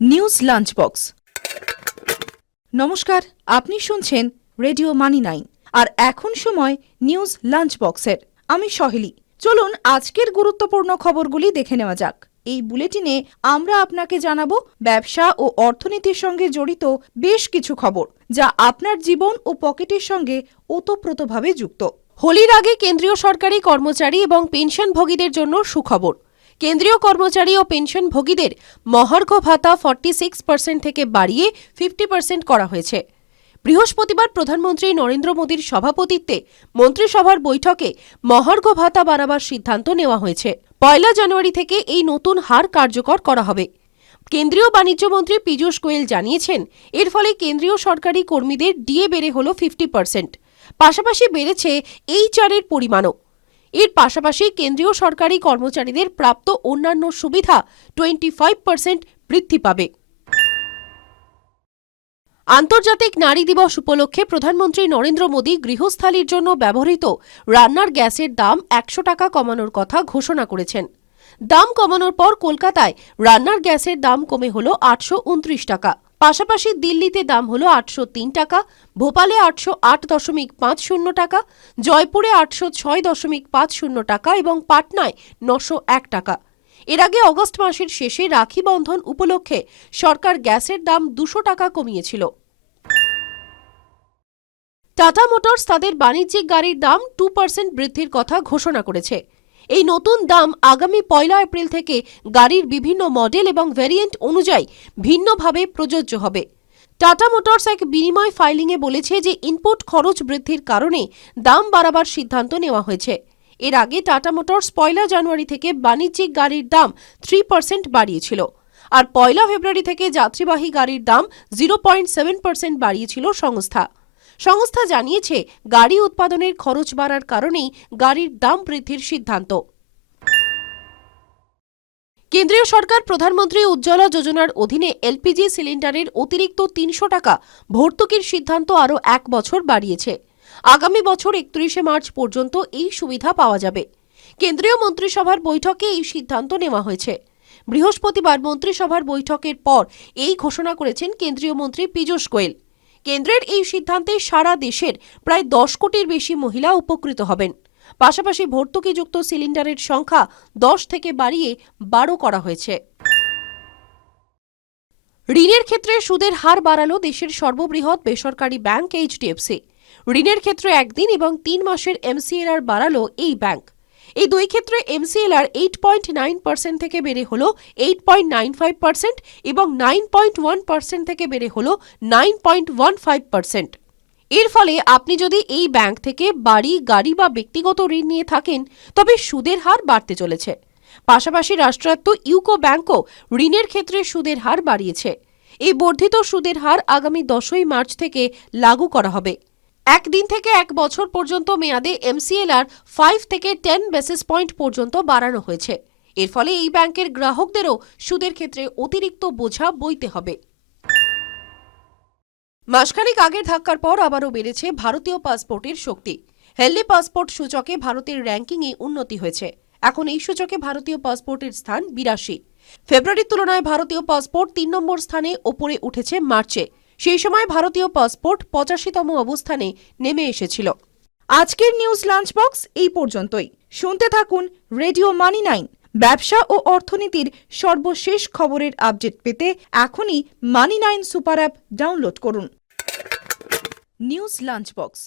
News lunch box নমস্কার, আপনি শুনছেন রেডিও মানি নাইন আর এখন সময় নিউজ লাঞ্চ বক্সের আমি সহেলি। চলুন আজকের গুরুত্বপূর্ণ খবরগুলি দেখে নেওয়া যাক। এই বুলেটিনে আমরা আপনাকে জানাব ব্যবসা ও অর্থনীতির সঙ্গে জড়িত বেশ কিছু খবর, যা আপনার জীবন ও পকেটের সঙ্গে ওতপ্রোতভাবে যুক্ত। হোলির আগে কেন্দ্রীয় সরকারি কর্মচারী এবং পেনশনভোগীদের জন্য সুখবর। কেন্দ্রীয় কর্মচারী ও পেনশনভোগীদের মহার্ঘ ভাতা ফর্টি সিক্স পার্সেন্ট থেকে বাড়িয়ে ফিফটি পার্সেন্ট করা হয়েছে। বৃহস্পতিবার প্রধানমন্ত্রী নরেন্দ্র মোদীর সভাপতিত্বে মন্ত্রিসভার বৈঠকে মহার্ঘ ভাতা বাড়াবার সিদ্ধান্ত নেওয়া হয়েছে। পয়লা জানুয়ারি থেকে এই নতুন হার কার্যকর করা হবে। কেন্দ্রীয় বাণিজ্যমন্ত্রী পীযূষ গোয়েল জানিয়েছেন, এর ফলে কেন্দ্রীয় সরকারি কর্মীদের ডিএ বেড়ে হল ফিফটি পার্সেন্ট। পাশাপাশি বেড়েছে এইচআরের পরিমাণও। এর পাশাপাশি কেন্দ্রীয় সরকারি কর্মচারীদের প্রাপ্ত অন্যান্য সুবিধা টোয়েন্টি ফাইভ পার্সেন্ট বৃদ্ধি পাবে। আন্তর্জাতিক নারী দিবস উপলক্ষে প্রধানমন্ত্রী নরেন্দ্র মোদী গৃহস্থালির জন্য ব্যবহৃত রান্নার গ্যাসের দাম একশো টাকা কমানোর কথা ঘোষণা করেছেন। দাম কমানোর পর কলকাতায় রান্নার গ্যাসের দাম কমে হল আটশো উনত্রিশ টাকা। পাশাপাশি দিল্লিতে দাম হল আটশো তিন টাকা, ভোপালে আটশো আট দশমিক পাঁচ শূন্য টাকা, জয়পুরে আটশো ছয় দশমিক পাঁচ শূন্য টাকা এবং পাটনায় নশো এক টাকা। এর আগে অগস্ট মাসের শেষে রাখি বন্ধন উপলক্ষে সরকার গ্যাসের দাম দুশো টাকা কমিয়েছিল। টাটা মোটরস তাদের বাণিজ্যিক গাড়ির দাম টু পার্সেন্ট বৃদ্ধির কথা ঘোষণা করেছে। এই নতুন দাম আগামী পয়লা এপ্রিল থেকে গাড়ির বিভিন্ন মডেল এবং ভ্যারিয়েন্ট অনুযায়ী ভিন্নভাবে প্রযোজ্য হবে। টাটা মোটরস এক বিনিময় ফাইলিংয়ে বলেছে যে ইনপুট খরচ বৃদ্ধির কারণে দাম বাড়াবার সিদ্ধান্ত নেওয়া হয়েছে। এর আগে টাটা মোটরস পয়লা জানুয়ারি থেকে বাণিজ্যিক গাড়ির দাম থ্রি পার্সেন্ট বাড়িয়েছিল আর পয়লা ফেব্রুয়ারি থেকে যাত্রীবাহী গাড়ির দাম জিরো পয়েন্ট সেভেন পার্সেন্ট বাড়িয়েছিল সংস্থা। সংস্থা জানিয়েছে, গাড়ি উৎপাদনের খরচ বাড়ার কারণেই গাড়ির দাম বৃদ্ধির সিদ্ধান্ত। কেন্দ্রীয় সরকার প্রধানমন্ত্রী উজ্জ্বলা যোজনার অধীনে এলপিজি সিলিন্ডারের অতিরিক্ত তিনশো টাকা ভর্তুকির সিদ্ধান্ত আরও এক বছর বাড়িয়েছে। আগামী বছর একত্রিশে মার্চ পর্যন্ত এই সুবিধা পাওয়া যাবে। কেন্দ্রীয় মন্ত্রিসভার বৈঠকে এই সিদ্ধান্ত নেওয়া হয়েছে। বৃহস্পতিবার মন্ত্রিসভার বৈঠকের পর এই ঘোষণা করেছেন কেন্দ্রীয় মন্ত্রী পীযূষ গোয়েল। কেন্দ্রের এই সিদ্ধান্তে সারা দেশের প্রায় দশ কোটির বেশি মহিলা উপকৃত হবেন। পাশাপাশি ভর্তুকিযুক্ত সিলিন্ডারের সংখ্যা দশ থেকে বাড়িয়ে বারো করা হয়েছে। ঋণের ক্ষেত্রে সুদের হার বাড়ালো দেশের সর্ববৃহৎ বেসরকারি ব্যাংক এইচডিএফসি। ঋণের ক্ষেত্রে একদিন এবং তিন মাসের এমসিএলআর বাড়ালো এই ব্যাংক। এই দুই ক্ষেত্রে MCLR eight point nine percent থেকে বেড়ে হল eight point nine five percent এবং নাইন পয়েন্ট ওয়ান পার্সেন্ট থেকে বেড়ে হল nine point one five percent এর ফলে আপনি যদি এই ব্যাংক থেকে বাড়ি, গাড়ি বা ব্যক্তিগত ঋণ নিয়ে থাকেন, তবে সুদের হার বাড়তে চলেছে। পাশাপাশি রাষ্ট্রায়ত্ত ইউকো ব্যাংকও ঋণের ক্ষেত্রে সুদের হার বাড়িয়েছে। এই বর্ধিত সুদের হার আগামী দশই মার্চ থেকে লাগু করা হবে। একদিন থেকে এক বছর পর্যন্ত মেয়াদে এমসিএলআর ফাইভ থেকে টেন বেসিস পয়েন্ট পর্যন্ত বাড়ানো হয়েছে। এর ফলে এই ব্যাংকের গ্রাহকদেরও সুদের ক্ষেত্রে অতিরিক্ত বোঝা বইতে হবে। মাসখানেক আগের ধাক্কার পর আবারও বেড়েছে ভারতীয় পাসপোর্টের শক্তি। হেললি পাসপোর্ট সূচকে ভারতের র্যাঙ্কিংয়ে উন্নতি হয়েছে। এখন এই সূচকে ভারতীয় পাসপোর্টের স্থান বিরাশি। ফেব্রুয়ারির তুলনায় ভারতীয় পাসপোর্ট তিন নম্বর স্থানে ওপরে উঠেছে মার্চে। সেই সময় ভারতীয় পাসপোর্ট পঁচাশিতম অবস্থানে নেমে এসেছিল। আজকের নিউজ লাঞ্চ বক্স এই পর্যন্তই। শুনতে থাকুন রেডিও মানি নাইন, ব্যবসা ও অর্থনীতির সর্বশেষ খবরের আপডেট পেতে এখনই money nine super app download করুন। News lunch box